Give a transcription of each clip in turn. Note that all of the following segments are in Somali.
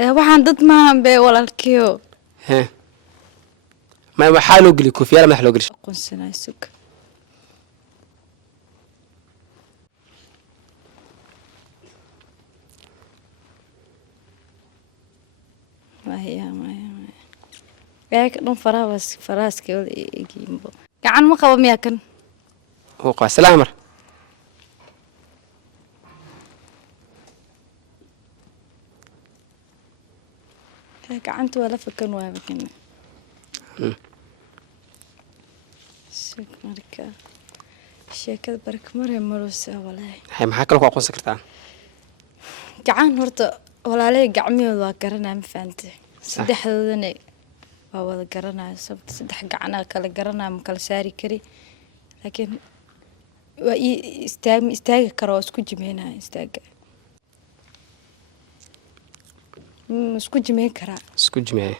waxaan dad maahan be walaalkiyo ها ما حاله قلي كوفيا ما حلو قلش aqoonsanaa sug maya eeg dhan faraaska wada eegiinbo gacan ma qabo miyaa kan هو قا سلام مر gacanta waa la fakan waaba kana sug marka sheekada barkamare maruusa walaahi هاي ما حكى لك أقول سكرتان gacan horta walaalay gacmiyooda waa garanaa ma fahamtay saddexdoodana waa wada garanaya sababta saddex gacanaa kala garanaya ma kala saari kari laakiin waa istaagi kara oo isku jimeynaya istaaga isku jimeyn karaa اسكت معي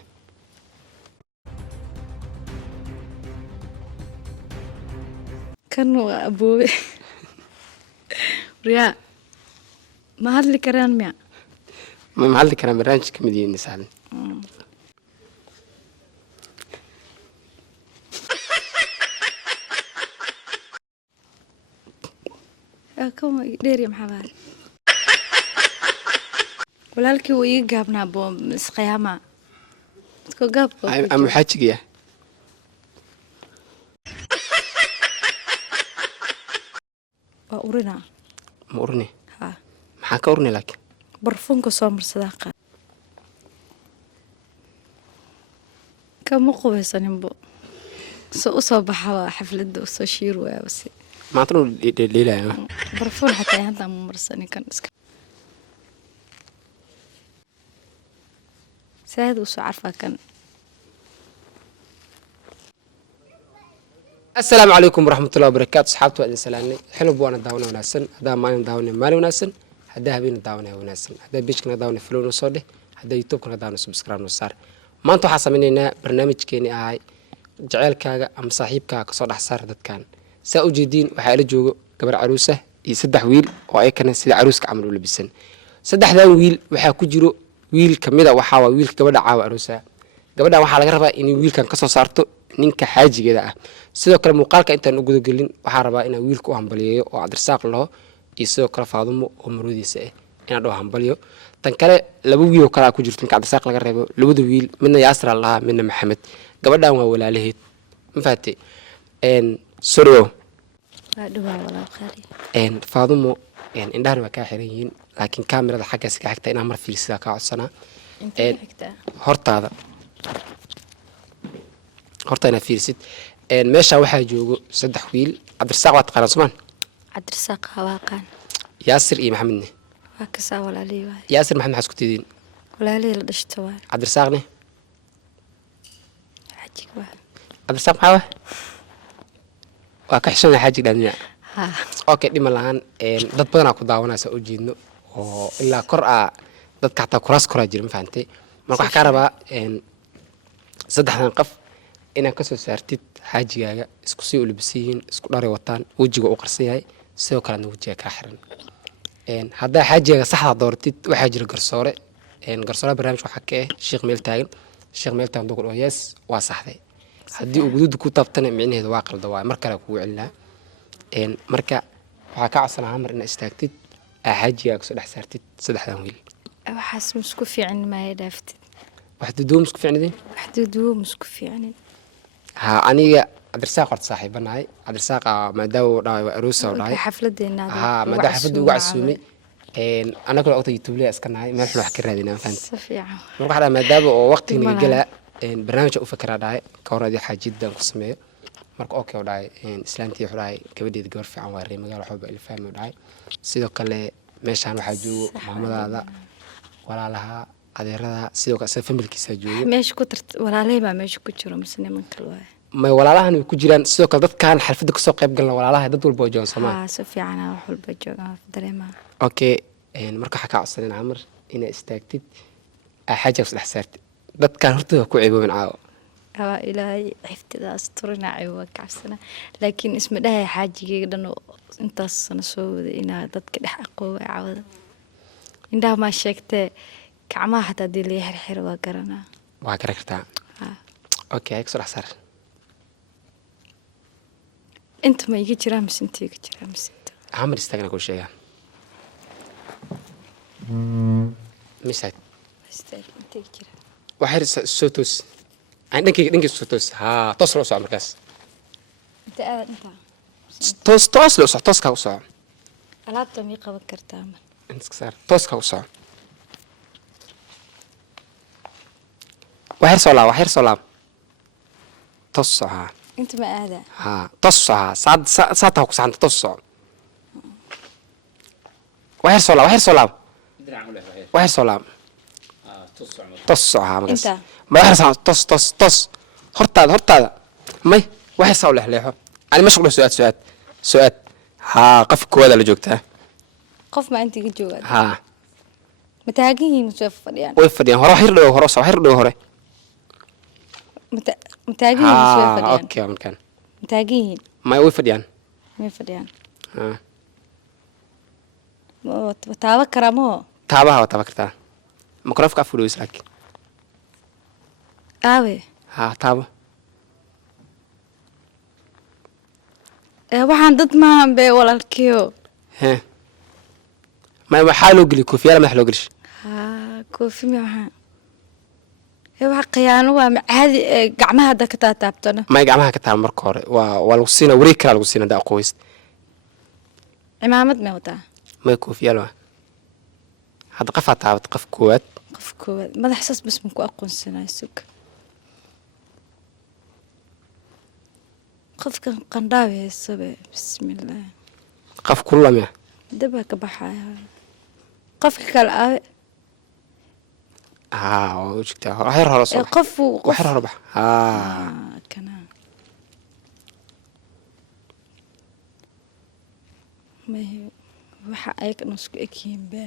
kan waa aboobe riyaa ma hadli karaan miya ما محل كلام برنامج كوميدي نسال kama dheeriya maxaa bahay walaalkii wuu iga gaabnaa boo isqiyaama dadka gaabka أم حاجة يا waa urinaa مورني haa ما حكى أورني لك barfuunka soo marsadaa qaad kama qubaysaninbo soo u soo baxa waa xafladda usoo shiir waaya base ما أعطنوا ليلة barfuun xataa hadda ma marsanin kan iska saad u soo carfaa kan السلام عليكم ورحمة الله وبركاته صحابتي وأهل السلام حلو بوانا داونا وناسن هذا ما داونا مالي وناسن هذا هبين داونا وناسن هذا بيشكنا داونا فلون وصوده هذا يوتيوب كنا داونا سبسكرايب وصار ما أنتوا حاسميننا برنامج كيني هاي جعل كاغا أم صاحب كاغا صدح صار دت كان سأوجدين وحيل جوجو قبل عروسة يسدح ويل وأي كان سيد عروس كعملوا لبسن سدح ذا ويل وحا كجرو ويل كميدا وحاوا ويل قبل عاو عروسة قبل وحا laga rabaa in wiilkan ka soo saarto ninka xaajigeeda ah sidoo kale muuqaalka intaan u guda gelin waxaa rabaa inaan wiilka u hambaliyeeyo oo Cabdirsaaq laho iyo sidoo kale Faadumo oo maruudiisa ah inaan u hambaliyo tan kale laba wiil oo kala ku jirto ninka Cabdirsaaq laga reebo labada wiil midna Yaasir Allah midna Maxamed gabadhan waa walaalaheed ma faatay soro waa dhawaa walaal qaali Faadumo indhahan waa ka xiran yihiin laakiin kaamirada xaggaas ka xigta inaan mar fiirsada ka codsanaa inta xigtaa hortaada horta ina fiirsid meesha waxaa joogo saddex wiil Cabdirsaaq waa taqaan Soomaan Cabdirsaaq hawaaqan Yaasir iyo Maxamedne waa ka saa walaalay waay Yaasir Maxamed maxaa isku tidiin walaalay la dhashto waay Cabdirsaaqne xaji waay Cabdirsaaq maxaa waa ka xishoon xaji dhamina ha okay dhima lahaan dad badan ku daawanaysa oo jeedno oo ilaa kor dadka xataa kuraas kora jira ma fahamtay marka waxa ka rabaa saddexdan qof inaad ka soo saartid xaajigaaga isku sii u labisiin isku dharay wataan wajiga u qarsan yahay sidoo kale wajiga ka xiran hadda xaajigaaga saxda dooratid waxa jira garsoore garsoore barnaamij waxa ka ah sheekh meel taagan dogon oo yes waa saxday haddii uu guduud ku taabtana micnaheedu waa qalda waa mar kale kugu celinaa marka waxa ka codsanaa mar in istaagtid xaajigaaga soo dhex saartid saddexdan wiil waxaas musku fiican ma ay dhaaftid wax duduum isku fiicnadeen wax duduum musku fiican ها أنا Cabdirsaaq horta saaxiibanahay Cabdirsaaq maadaama dhaay waa aroos oo dhaay xafladeena ها maadaama xafladu ugu casuumay أنا كل وقت يوتيوب لي أسكناي ما نحن نحكي رادينا فهمت safiican marka waxa maadaama oo waqti naga gala barnaamij u fakra dhaay ka hor adii xaajidan ku sameeyo marka okay oo dhaay islaantii wuxuu dhaay gabadheed gabar fiican waa reer magaalo waxba il fahmo dhaay sidoo kale meeshaan waxa joogo maamadaada walaalaha adeerada sidoo kale familkiisa joogo meesha ku tart walaalay baa meesha ku jiro mise niman kale waay ما walaalahan ku jiraan sidoo kale dadkan xalfada ka soo qayb galan walaalaha dad walba oo joon Soomaa safiican wax walba joogan dareema okay marka waxa ka codsanay amar in istaagtid xaaja sax saartid dadkan horta ku ciiboon caaw ilaahay xiftidaas turinaayo waa kacabsana laakiin isma dhahay xaajigeyga dhan intaas sana soo wada inaa dadka dhex aqoowa caawada indhaha ma sheegtee gacmaha xataa haddii laga xirxiro waa garanaa. waa garan kartaa Haa. okay ay kasoo dhex saar Inta ma iga jiraa mise inta iga jiraa mise inta. hamar istaagna ku sheegaa misaad Istaag inta iga jiraa. waxay soo toos aan dhankayga soo toos haa toos loo soo markaas Inta aad inta. toos loo soo toos ka u soo Alaabta ma qaban kartaa ma. inta ka saar toos ka u soo waxay soo laab toos soo haa Inta ma aada. ها تصع ساعتها وكسانت تصع وحير صلاب وحير صلاب تصع ها مقص Inta. ما وحير صلاب تص هرتاد ماي وحير صلاب لحليحه أنا مشغول سؤال ها قف كودا اللي جوكتها Qof ma inta iga joogaa. ها Ma taagan yihiin mise way fadhiyaan. ويفدين هرا حير له هرا Ma taagan yihiin mise way ها fadhiyaan. أوكي من كان Ma taagan yihiin. ما ويفدين May fadhiyaan. ها Ma taaba karaa ma. تابها كرتها مكرف كافلو يسلك Aabe. ها تابه Waxaan dad maahan be walaalkiyo. ها ما حاله قلي كوفي لا ما حلو قلش Haa koofi ma waxaan. Waxa qiyaano waa caadi gacmaha hadda ka taabtana. ما يقعمها كتار مركور والوسينة وريك على الوسينة ده قويس Cimaamad ma wataa. ما كوفي لا هذا قفة تعبت قف كوات Qof koowaad madax sas bas ma ku aqoonsanay sug. Qofkan qandhaawe sabe bismillaah. قف كله ما Daba ka baxaya. Qofka kale aabe. وجبتها هير هرا صح Qof وحر ربح kana. Ma waxa ay ka nusku ekiin be.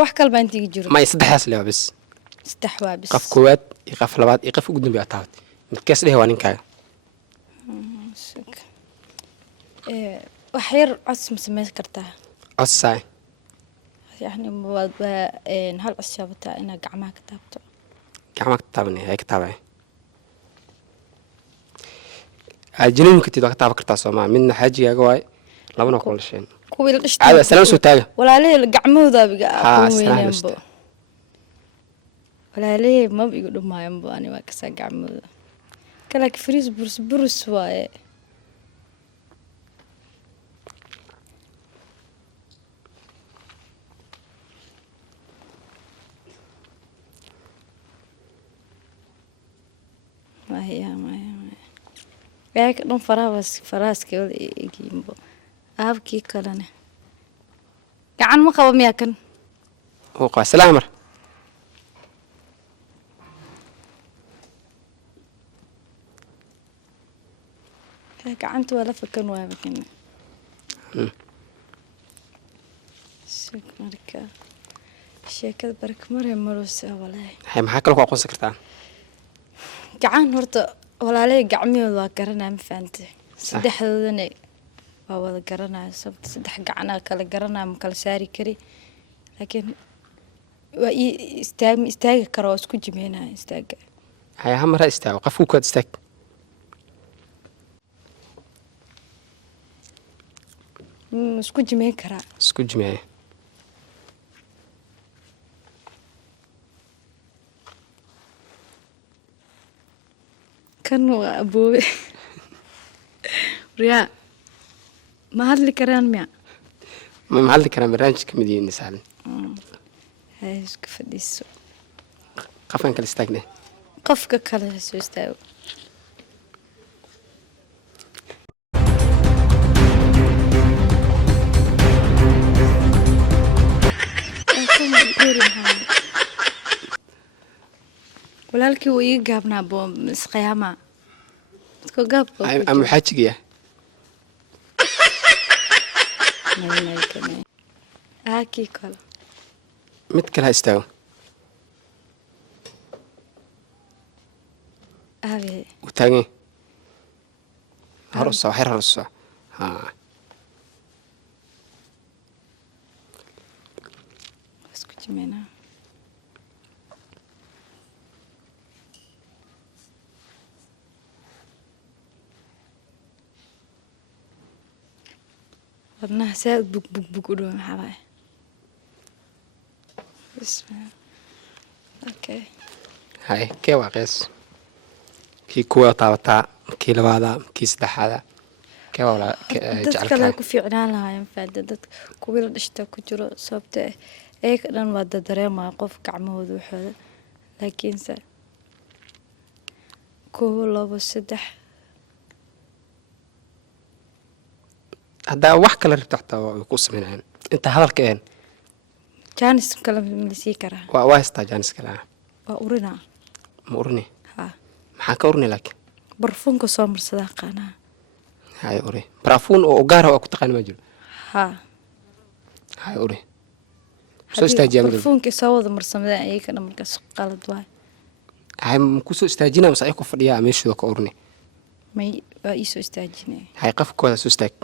Wax kale baan tigi jiro. ما يصدح يسلي بس Saddex waa bis. قف كوات يقف لبات يقف قدام بيعتاد متكاس له وانين كاي Sug. Wax yar cos ma samayn kartaa. أصاي يعني هل عصابتها إنها قعمها كتابته. كعمك تابني هيك تابعي الجنين كنت كتاب كرتا سوما من حاجة جواي لا بنا كل شيء كوي القشط. هذا سلام سوتاجه ولا ليه قعمه ذا بقى. سلام سوتاجه ولا ليه ما بيقولوا ما ينبو أنا ما كسا قعمه ذا. كلاك فريز برس واي. ما هي هيك دون فراس كيل يجيبو أبكي كلنا كعن ما قوم ياكن هو قا سلامر كعنت ولا فكن وابكن شك مركا شيكد برك مرة مروسة ولا هاي محاك لو أقول سكرتان كعن هرت ولا لي قعمي ولا قرنا مفانتي صدح ذني waa garanaa sababta saddex gacana kala garanaa ma kala saari kari laakiin waa istaagi karo oo isku jimeynaa istaaga هاي هم رأي استاو قفو كود استاك isku jimeyn karaa اسكو جماعي kan waa aboobe riyaa ma hadli karaan miya ما محل كلام برانج كمدين نسال hay iska fadhiiso قفن كل استاكنا qofka kale ha soo istaago walaalkii wuu ii gaabnaa boo isqiyaama dadka gaabka أم حاجة aakii kale متكلها استاو aabe وتاني هرصة وحير هرصة ها جمينا wadnaha saad bug bug bug u dhow maxaa waaye bismillah okay hay kee waa qeys kii kuwa taabataa kii labaada kii saddexaada kee waa dad kale ku fiicnaan lahaayeen faada dad kuwii la dhishta ku jiro sababta ayaga dhan waa dareemaya qof gacmahooda waxooda laakiinse kow labo saddex haddaa wax kale rabto xataa waa ku sameynayaan inta hadalka een jaanis kale ma sii karaa waa haystaa jaanis kale waa urinaa ma urini haa maxaan ka urini laakiin barfuunka soo marsadaa qaanaa hay uri barafuun oo gaar ah ku taqaan ma jiro haa hay uri soo istaajiya madal barfuunka soo wada marsamada ayaga dhan markaas qalad waay hay ku soo istaajina mas ay ku fadhiyaa meeshooda ka urini may waa ii soo istaajinay hay qafkooda soo istaag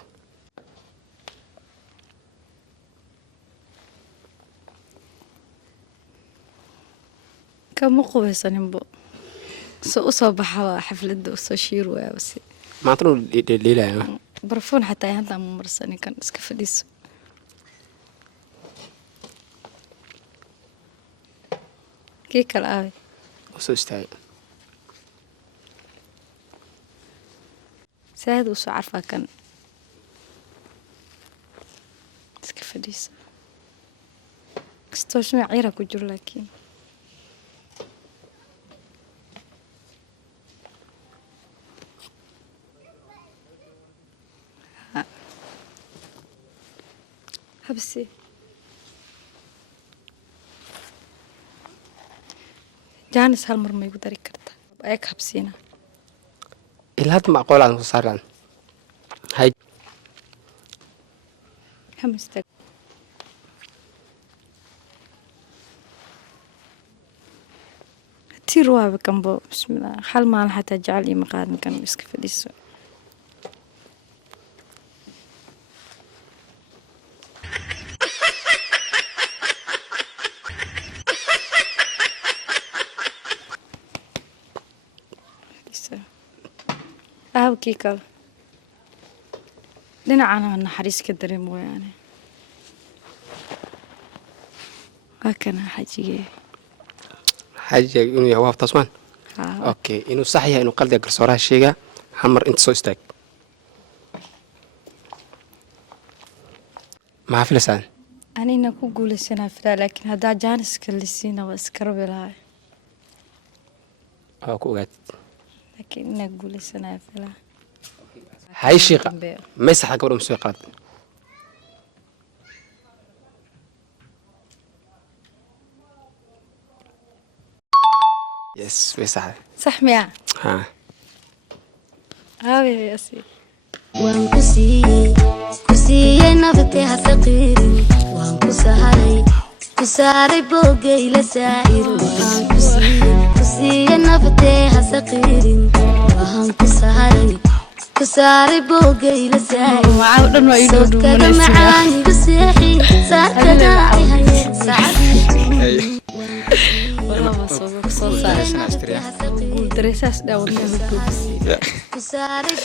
kama qubaysaninbo soo u soo baxa waa xafladda soo shiir waa basi maanta uu dheelayo barfuun xataa hadda ma marsanin kan iska fadhiiso kii kale aawe soo istaag saad u soo carfaa kan iska fadhiiso kastoo shuna ciira ku jiro laakiin habsi jaanis hal mar ma igu dari kartaa eeg habsiina ilaa hadda ma aqoon aan soo saaraan hay hamistag tir waaba kanbo bismillah hal maalin xataa jecel iyo maqaadan kan iska fadhiiso aabkii kale dhinacana naxariis ka dareem mooyaane waa kana xajigee xajiga inuu yahay waa tasmaan okay inuu sax yahay inuu qaldiga garsooraha sheegaa hal mar inta soo istaag maxaa filaysaan anina ku guulaysanaa filaa laakiin haddaa jaaniska lisiina waa iska rabi lahay waa ku ogaatid laakiin inaa guulaysanaa filaa hay shiiqa may saxda gabadha ma soo qalad yes way saxda sax miyaa haa aabe asi waan ku siiyey naftay ha faqiirin waan ku saharay ku saaray boogayla saa'ir waan ku siiyey naftay ha faqiirin waan ku saharay ku saaray boogayla saa'ir waa dhan waa idoo kaga macaan igu seexi saarkada ay hayeen saacad walaba soo saaray guul dareesaas dhaawad ku saaray